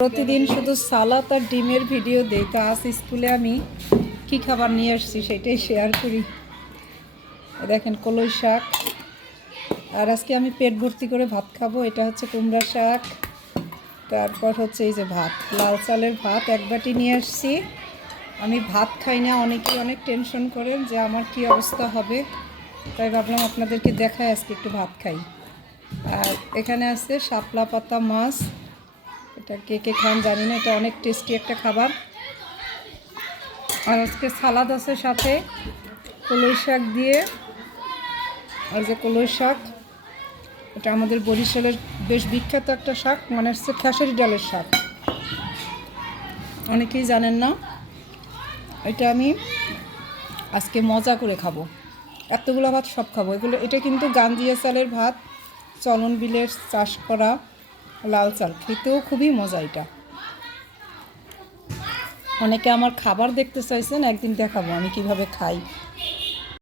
প্রতিদিন শুধু সালাদ আর ডিমের ভিডিও দেই, তা আজ স্কুলে আমি কি খাবার নিয়ে আসছি সেটাই শেয়ার করি। দেখেন কলই শাক, আর আজকে আমি পেট ভর্তি করে ভাত খাবো। এটা হচ্ছে কুমড়া শাক, তারপর হচ্ছে এই যে ভাত, লাল চালের ভাত এক বাটি নিয়ে আসছি। আমি ভাত খাই না, অনেকেই অনেক টেনশন করেন যে আমার কি অবস্থা হবে, তাই ভাবলাম আপনাদেরকে দেখায় আজকে একটু ভাত খাই। আর এখানে আছে শাপলা পাতা মাছ, এটা কে কে খান জানি না, এটা অনেক টেস্টি একটা খাবার। আর আজকে সালাদ আছে সাথে কলই শাক দিয়ে। আর যে কলই শাক, এটা আমাদের বরিশালের বেশ বিখ্যাত একটা শাক, মানে হচ্ছে খেসারি ডালের শাক, অনেকেই জানেন না। এটা আমি আজকে মজা করে খাবো, এতগুলো ভাত সব খাবো। এটা কিন্তু গান্ধিয়া চালের ভাত, চলন বিলের চাষ করা লাল চাল, খেতেও খুবই মজা। এটা অনেকে আমার খাবার দেখতে চাইছেন, একদিন দেখাবো আমি কিভাবে খাই।